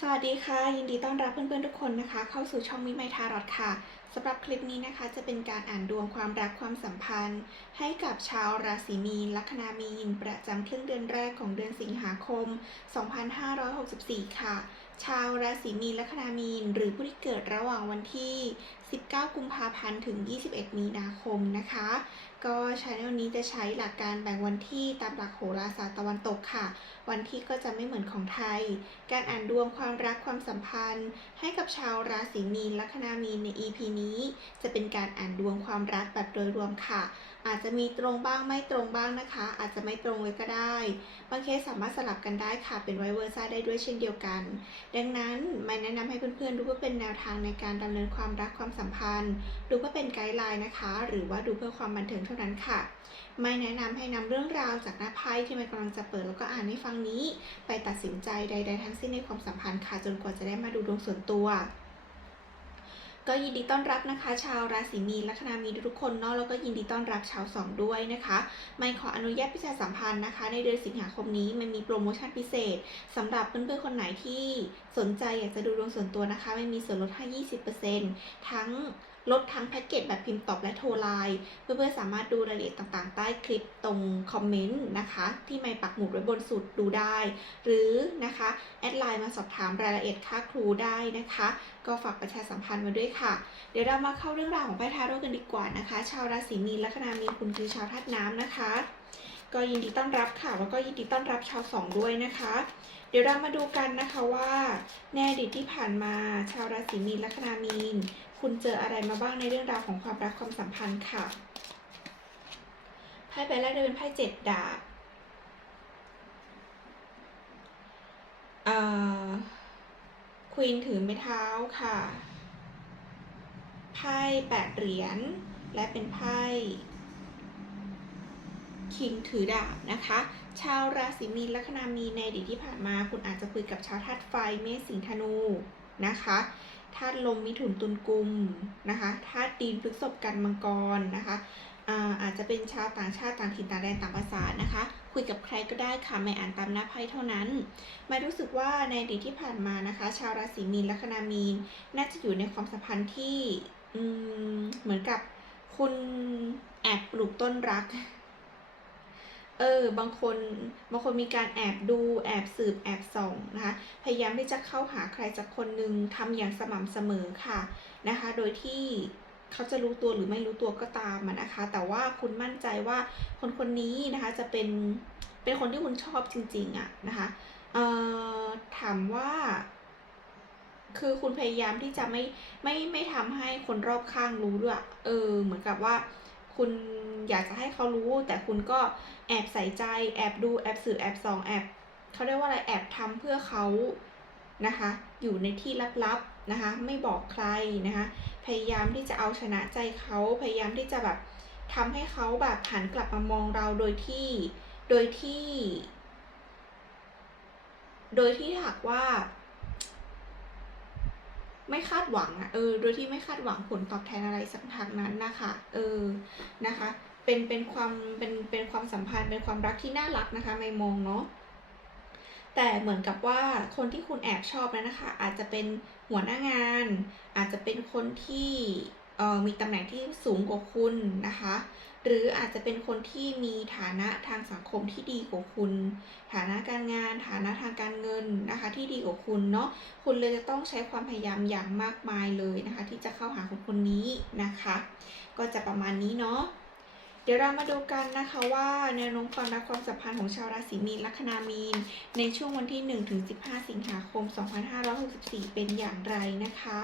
สวัสดีค่ะ ยินดีต้อนรับเพื่อนๆทุกคนนะคะ เข้าสู่ช่องมิไมทารอดค่ะสำหรับคลิปนี้นะคะจะเป็นการอ่านดวงความรักความสัมพันธ์ ให้กับชาวราศีมีนลัคนามีน ประจำครึ่งเดือนแรกของเดือนสิงหาคม 2564 ค่ะ ชาวราศีมีนลัคนามีน หรือผู้ที่เกิดระหว่างวันที่ 19 กุมภาพันธ์ถึง 21 มีนาคมนะคะ ก็ช้ในวันนี้จะใช้หลักการแบ่งวันที่ตามหลักโหราศาสตร์ตะวันตกค่ะ วันที่ก็จะไม่เหมือนของไทย การอ่านดวงความรักความสัมพันธ์ ให้กับชาวราศีมีนลัคนามีนใน EP นี้ จะเป็นการอ่านดวงความรักแบบโดยรวมค่ะ อาจจะมีตรงบ้างไม่ตรงบ้างนะคะ อาจจะไม่ตรงเลยก็ได้ บางเคสสามารถสลับกันได้ค่ะ เป็นไวเวอร์ซ่าได้ด้วยเช่นเดียวกัน ดังนั้นไม่แนะนำให้เพื่อนๆดูเพื่อเป็นแนวทางในการดำเนินความรักความสัมพันธ์ ดูเพื่อเป็นไกด์ไลน์นะคะ หรือว่าดูเพื่อความบันเทิงเท่านั้นค่ะ ไม่แนะนำให้นำเรื่องราวจากหน้าไพ่ที่มันกำลังจะเปิดแล้วก็อ่านให้ฟังนี้ ไปตัดสินใจใด ๆ ทั้งสิ้นในความสัมพันธ์ค่ะจนกว่าจะได้มาดูดวงส่วนตัวก็ยินดีต้อนรับนะคะ ชาวราศีมีนลัคนามีนทุกคนเนาะแล้วก็ยินดีต้อนรับชาวสองด้วยนะคะไม่ขออนุญาตประชาสัมพันธ์นะคะ ในเดือนสิงหาคมนี้มันมีโปรโมชั่นพิเศษสำหรับเพื่อนๆคนไหนที่สนใจอยากจะดูดวงส่วนตัวนะคะ ไม่มีส่วนลดให้ 20%ทั้ง ลดทั้งแพ็กเกจแบบพิมพ์ตอบและโทรไลน์เพื่อนๆสามารถดูรายละเอียดต่างๆ ใต้คลิปตรงคอมเมนต์นะคะ ที่ไม่ปักหมุดไว้บนสุดดูได้ หรือนะคะแอดไลน์มาสอบถามรายละเอียดค่าครูได้นะคะ ก็ฝากประชาสัมพันธ์มาด้วยค่ะ เดี๋ยวเรามาเข้าเรื่องราวของไพ่ทาโร่กันดีกว่านะคะ ชาวราศีมีนลัคนามีนคุณคือชาวธาตุน้ำนะคะ ก็ยินดีต้อนรับค่ะแล้วก็ยินดีต้อนรับชาวสองด้วยนะคะเดี๋ยวเรามาดูกันนะคะว่าในอดีตที่ผ่านมาชาวราศีมีนลัคนามีน คุณเจออะไรมาบ้างในเรื่องราวของความรักความสัมพันธ์ค่ะ ไพ่ใบแรกจะเป็นไพ่เจ็ดดาบเอ่อควีนถือไม้เท้าค่ะ ไพ่แปดเหรียญ และเป็นไพ่คิงถือดาบนะคะ ชาวราศีมีนลัคนามีนในอดีตที่ผ่านมา คุณอาจจะคุยกับชาวธาตุไฟเมษสิงธนู นะคะธาตุลมมิถุนตุลกุมนะคะธาตุดินพฤกษภกันมังกรนะคะอาอาจจะเป็นชาวต่างชาติต่างถิ่นต่างแดนต่างภาษานะคะ คุยกับใครก็ได้ค่ะไม่อ่านตามหน้าไพ่เท่านั้นไม่รู้สึกว่าในอดีตที่ผ่านมานะคะ ชาวราศีมีนลัคนามีน น่าจะอยู่ในความสัมพันธ์ที่เหมือนกับคุณแอบปลูกต้นรัก เออบางคนบางคนมีการแอบดูแอบสืบแอบส่องนะคะ พยายามที่จะเข้าหาใครสักคนหนึ่งทำอย่างสม่ำเสมอค่ะนะคะ โดยที่เขาจะรู้ตัวหรือไม่รู้ตัวก็ตามนะคะ แต่ว่าคุณมั่นใจว่าคนคนนี้นะคะจะเป็นเป็นคนที่คุณชอบจริงๆอะนะคะเอ่อถามว่า คือคุณพยายามที่จะไม่ไม่ไม่ทำให้คนรอบข้างรู้ด้วย เออ เหมือนกับว่า คุณอยากจะให้เขารู้ แต่คุณก็แอบใส่ใจ แอบดูแอบสืบแอบส่องแอบเขาเรียกว่าอะไรแอบทำเพื่อเขานะคะ อยู่ในที่ลับๆนะคะ ไม่บอกใครนะคะ พยายามที่จะเอาชนะใจเขาพยายามที่จะแบบทำให้เขาแบบหันกลับมามองเราโดยที่โดยที่ โดยที่หากว่า ไม่คาดหวังอะเออ โดยที่ไม่คาดหวังผลตอบแทนอะไรสักทางนั้นนะคะ เออ นะคะ เป็น เป็นความ เป็น เป็นความสัมพันธ์ เป็นความรักที่น่ารักนะคะ ไม่มองเนาะ แต่เหมือนกับว่าคนที่คุณแอบชอบนั้นนะคะ อาจจะเป็นหัวหน้างาน อาจจะเป็นคนที่ มีตำแหน่งที่สูงกว่าคุณนะคะ หรืออาจจะเป็นคนที่มีฐานะทางสังคมที่ดีกว่าคุณ ฐานะการงาน ฐานะทางการเงินนะคะที่ดีกว่าคุณเนาะ คุณเลยจะต้องใช้ความพยายามอย่างมากมายเลยนะคะ ที่จะเข้าหาคนคนนี้นะคะ ก็จะประมาณนี้เนาะเดี๋ยวเรามาดูกันนะคะว่าแนวโน้มความรักความสัมพันธ์ของชาวราศีมีนลัคนามีน ในช่วงวันที่1ถึง15 สิงหาคม 2564 เป็นอย่างไรนะคะ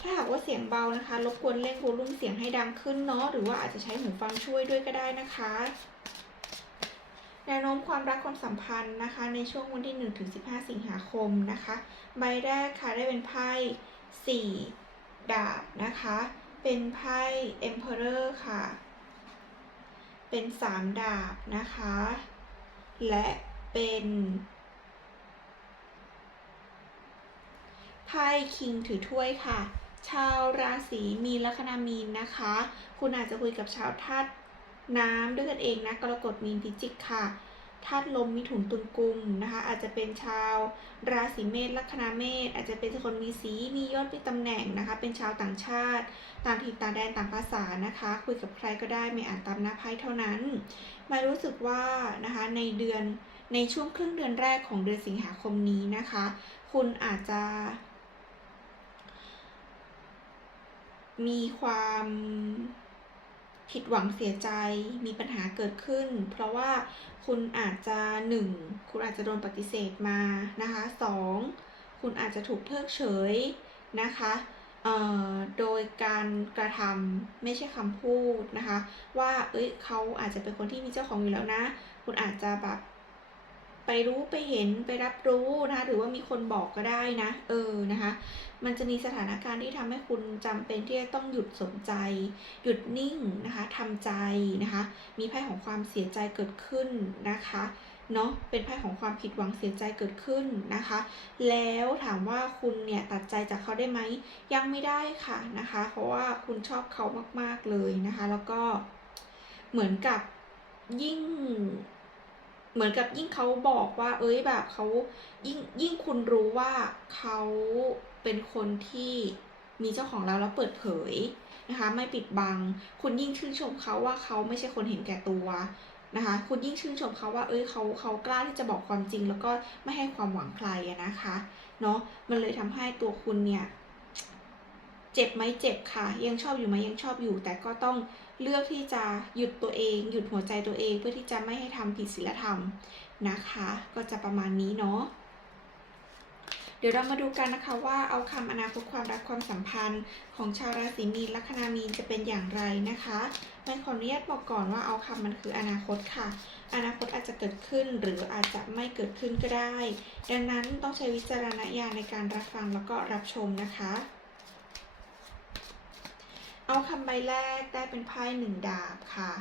ถ้าหากว่าเสียงเบานะคะรบกวนเร่งโวลุ่มเสียงให้ดังขึ้นเนาะหรือว่าอาจจะใช้หูฟังช่วยด้วยก็ได้นะคะแนวโน้มความรักความสัมพันธ์นะคะ ในช่วงวันที่1ถึง15 สิงหาคมนะคะ ใบแรกค่ะได้เป็นไพ่4ดาบนะคะ เป็นไพ่ Emperor ค่ะ เป็นสามดาบนะคะ และเป็นไพ่คิงถือถ้วยค่ะ ชาวราศีมีนลัคนามีนนะคะ คุณอาจจะคุยกับชาวธาตุน้ำด้วยกันเองนะกรกฎมีนพิจิกค่ะธาตุลมมิถุนตุลกุมนะคะ อาจจะเป็นชาวราศีเมษลัคนาเมษอาจจะเป็นคนมีสีมียศมีตำแหน่งนะคะ เป็นชาวต่างชาติ ต่างถิ่นต่างแดนต่างภาษานะคะ คุยกับใครก็ได้ไม่อ่านตามหน้าไพ่เท่านั้น มารู้สึกว่านะคะในเดือนในช่วงครึ่งเดือนแรกของเดือนสิงหาคมนี้นะคะ คุณอาจจะ มีความผิดหวังเสียใจมีปัญหาเกิดขึ้น เพราะว่าคุณอาจจะหนึ่งคุณอาจจะโดนปฏิเสธมานะคะสองคุณอาจจะถูกเพิกเฉยนะคะเอ่อโดยการกระทำไม่ใช่คำพูดนะคะ ว่าเอ้ยเขาอาจจะเป็นคนที่มีเจ้าของอยู่แล้วนะ คุณอาจจะแบบ ไปรู้ไปเห็นไปรับรู้นะคะหรือว่ามีคนบอกก็ได้นะ เออนะคะ มันจะมีสถานการณ์ที่ทำให้คุณจำเป็นที่จะต้องหยุดสนใจ หยุดนิ่งนะคะทำใจนะคะ มีไพ่ของความเสียใจเกิดขึ้นนะคะเนาะเป็นไพ่ของความผิดหวังเสียใจเกิดขึ้นนะคะ แล้วถามว่าคุณเนี่ยตัดใจจากเขาได้ไหมยังไม่ได้ค่ะนะคะ เพราะว่าคุณชอบเขามาก ๆเลยนะคะ แล้วก็เหมือนกับยิ่ง เหมือนกับยิ่งเขาบอกว่า เอ้ยแบบเขายิ่งยิ่งคุณรู้ว่าเขาเป็นคนที่มีเจ้าของแล้วแล้วเปิดเผยนะคะ ไม่ปิดบัง คุณยิ่งชื่นชมเขาว่าเขาไม่ใช่คนเห็นแก่ตัวนะคะ คุณยิ่งชื่นชมเขาว่า เอ้ยเขาเขากล้าที่จะบอกความจริง แล้วก็ไม่ให้ความหวังใครนะคะ เนาะมันเลยทำให้ตัวคุณเนี่ย เจ็บไหมเจ็บค่ะ ยังชอบอยู่ไหมยังชอบอยู่ แต่ก็ต้อง เลือกที่จะหยุดตัวเอง หยุดหัวใจตัวเองเพื่อที่จะไม่ให้ทำผิดศีลธรรมนะคะ ก็จะประมาณนี้เนาะเดี๋ยวเรามาดูกันนะคะว่าเอาคำอนาคตความรักความสัมพันธ์ของชาวราศีมีนลัคนามีนจะเป็นอย่างไรนะคะแม่ขออนุญาตบอกก่อนว่าเอาคำมันคืออนาคตค่ะ อนาคตอาจจะเกิดขึ้นหรืออาจจะไม่เกิดขึ้นก็ได้ ดังนั้นต้องใช้วิจารณญาณในการรับฟังแล้วก็รับชมนะคะ เอาคำใบแรกได้เป็นไพ่หนึ่งดาบค่ะ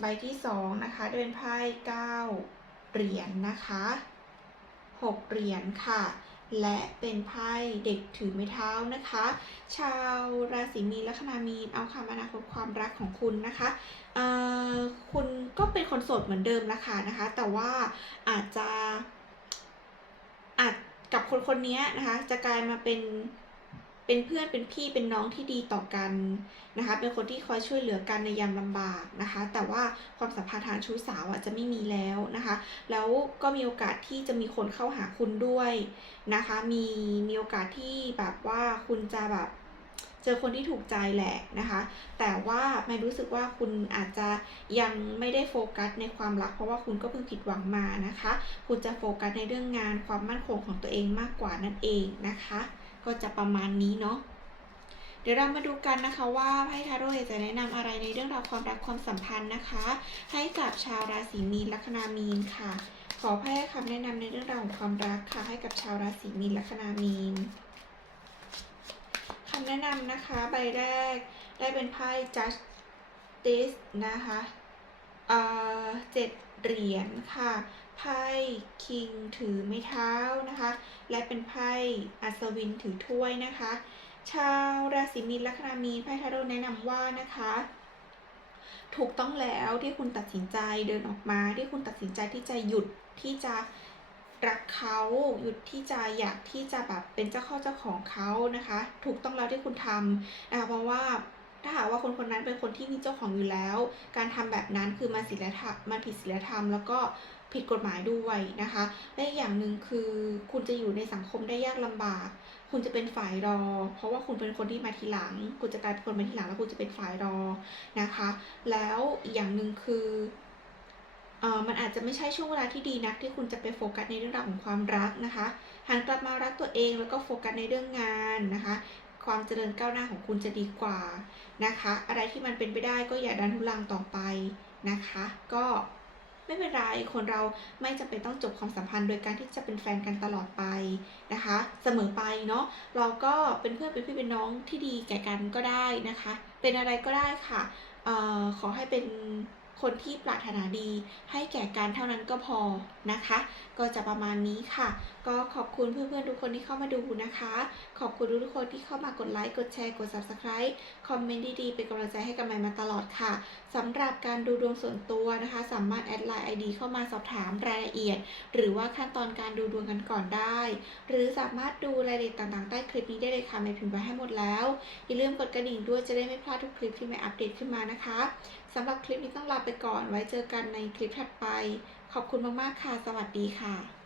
ใบที่สองนะคะได้เป็นไพ่เก้าเหรียญนนะคะหกเหรียญค่ะ และเป็นไพ่เด็กถือไม้เท้านะคะ ชาวราศีมีนลัคนามีนเอาคำอนาคตความรักของคุณนะคะเออคุณก็เป็นคนโสดเหมือนเดิมนะคะนะคะ แต่ว่าอาจจะอาจกับคนคนนี้นะคะ จะกลายมาเป็น เป็นเพื่อนเป็นพี่เป็นน้องที่ดีต่อกันนะคะ เป็นคนที่คอยช่วยเหลือกันในยามลำบากนะคะ แต่ว่าความสัมพันธ์ทางชู้สาวอะจะไม่มีแล้วนะคะ แล้วก็มีโอกาสที่จะมีคนเข้าหาคุณด้วยนะคะ มีมีโอกาสที่แบบว่าคุณจะแบบเจอคนที่ถูกใจแหละนะคะ แต่ว่าไม่รู้สึกว่าคุณอาจจะยังไม่ได้โฟกัสในความรัก เพราะว่าคุณก็เพิ่งผิดหวังมานะคะ คุณจะโฟกัสในเรื่องงานความมั่นคงของตัวเองมากกว่านั่นเองนะคะ ก็จะประมาณนี้เนาะเดี๋ยวเรามาดูกันนะคะว่าไพ่ทาโร่จะแนะนำอะไรในเรื่องราวความรักความสัมพันธ์นะคะ ให้กับชาวราศีมีนลัคนามีนค่ะ ขอไพ่ให้คำแนะนำในเรื่องราวของความรักค่ะ ให้กับชาวราศีมีนลัคนามีนคำแนะนำนะคะใบแรกได้เป็นไพ่ justice นะคะเอ่อเจ็ดเหรียญค่ะ ไพ่คิงถือไม้เท้านะคะ และเป็นไพ่อัศวินถือถ้วยนะคะ ชาวราศีมีนลัคนามีนไพ่ทาโร่แนะนำว่านะคะ ถูกต้องแล้วที่คุณตัดสินใจเดินออกมาที่คุณตัดสินใจที่จะหยุดที่จะรักเขาหยุดที่จะอยากที่จะแบบเป็นเจ้าข้อเจ้าของเขานะคะ ถูกต้องแล้วที่คุณทำนะคะเพราะว่าถ้าหากว่าคนคนนั้นเป็นคนที่มีเจ้าของอยู่แล้ว การทำแบบนั้นคือมันศีลธรรมมันผิดศีลธรรมแล้วก็ ผิดกฎหมายด้วยนะคะ และอีกอย่างหนึ่งคือคุณจะอยู่ในสังคมได้ยากลำบาก คุณจะเป็นฝ่ายรอ เพราะว่าคุณเป็นคนที่มาทีหลัง คุณจะกลายเป็นคนมาทีหลังแล้วคุณจะเป็นฝ่ายรอนะคะ แล้วอีกอย่างหนึ่งคือเอ่อมันอาจจะไม่ใช่ช่วงเวลาที่ดีนักที่คุณจะไปโฟกัสในเรื่องราวของความรักนะคะหันกลับมารักตัวเองแล้วก็โฟกัสในเรื่องงานนะคะ ความเจริญก้าวหน้าของคุณจะดีกว่านะคะ อะไรที่มันเป็นไปได้ก็อย่าดันทุลังต่อไปนะคะ ก็ ไม่เป็นไร คนเราไม่จำเป็นต้องจบความสัมพันธ์ โดยการที่จะเป็นแฟนกันตลอดไปนะคะ เสมอไปเนาะเราก็เป็นเพื่อนเป็นพี่เป็นน้องที่ดีแก่กันก็ได้นะคะ เป็นอะไรก็ได้ค่ะออขอให้เป็น คนที่ปรารถนาดีให้แก่การเท่านั้นก็พอนะคะ ก็จะประมาณนี้ค่ะ ก็ขอบคุณเพื่อนๆทุกคนที่เข้ามาดูนะคะ ขอบคุณทุกคนที่เข้ามากดไลค์กดแชร์กด subscribe คอมเมนต์ดีๆเป็นกำลังใจให้กับใหม่มาตลอดค่ะสำหรับการดูดวงส่วนตัวนะคะ สามารถแอดไลน์ ID เข้ามาสอบถามรายละเอียด หรือว่าขั้นตอนการดูดวงกันก่อนได้ หรือสามารถดูรายละเอียดต่างๆ ใต้คลิปนี้ได้เลยค่ะไม่พิมพ์ไว้ให้หมดแล้วอย่าลืมกดกระดิ่งด้วยจะได้ไม่พลาดทุกคลิปที่ใหม่อัปเดตขึ้นมานะคะสำหรับคลิปนี้ต้องลาไปก่อนไว้เจอกันในคลิปถัดไป ขอบคุณมากๆค่ะ สวัสดีค่ะ